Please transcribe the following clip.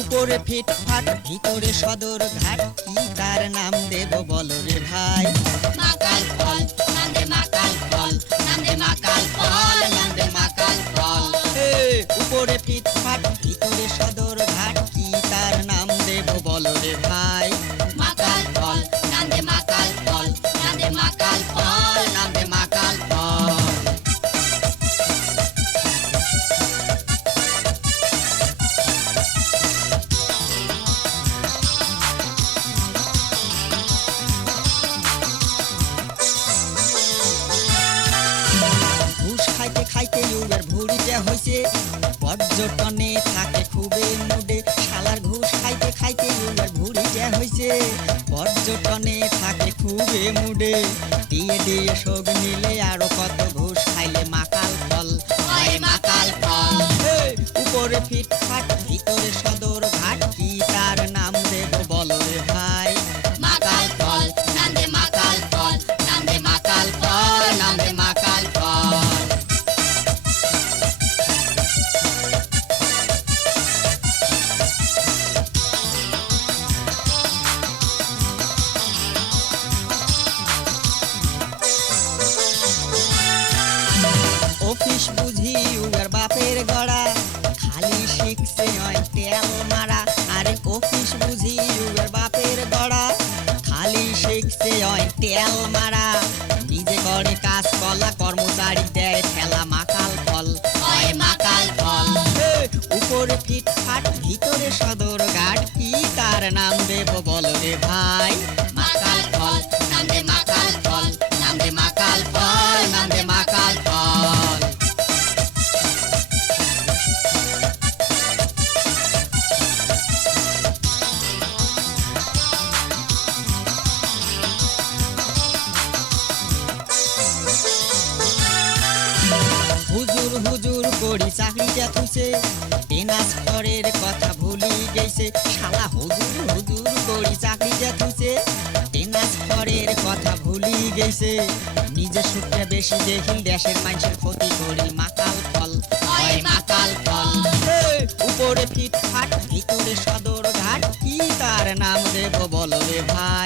উপরে ফিটফাট ভিতরে সদর ঘাট, কি তার নাম দেব বলো রে ভাই? মাকাল ফল নাম দে মাকাল ফল, নাম দে মাকাল ফল, নাম দে মাকাল ফল। উপরে ফিটফাট ভিতরে সদর ঘাট, কি তার নাম দেব বলো রে ভাই? মাকাল ফল নাম দে মাকাল ফল, নাম দে মাকাল ফল, নাম দে মাকাল ফল। ঘুষ খাইতে খাইতে ইউবের ভুড়িতে হইছে, পর্যটনে থাকে খুবই মুডে। শালার ঘুষ খাইতে খাইতে ইউবের ভুড়িতে হইছে, পর্যটনে থাকে খুবই মুডে। দিয়ে দিয়ে শোক নিলে আরো কত ঘুষ খাইলে মাকাল ফল হয় মাকাল ফল। উপরে ফিটফাট ভিতরে সদর ঘাট, কি তার নাম দেব বলো রে ভাই? মাকাল ফল নাম দে মাকাল ফল, নাম দে মাকাল ফল, নাম দে মাকাল ফল। অফিস বুঝি উগার বাপের গড়া, খালি শিখছে ওই তেল মারা। আরে অফিস বুঝি উগার বাপের গড়া, খালি শিখছে ওই তেল মারা। নিজে করে কাজ কলা, কর্মচারী দেয় ঠেলা, মাকাল ফল হয় মাকাল ফল। উপরে ফিটফাট ভিতরে সদর ঘাট, কি তার নাম দেব বলো রে ভাই? মাকাল ফল নাম দে মাকাল ফল, নাম দে মাকাল ফল, নাম দে মাকাল ফল। হুজুর হুজুর করি চাকরিটা থুইছে, ট্রান্সফারের কথা ভুলি গেছে। শালা হুজুর হুজুর করি চাকরিটা থুইছে, ট্রান্সফারের কথা ভুলি গেছে। নিজের সুখটা বেশি দেখি, দেশের মানুষের ক্ষতি করি, মাকাল ফল হয় মাকাল ফল। উপরে ফিটফাট ভিতরে সদর ঘাট, কি তার নাম দেব বলো রে ভাই?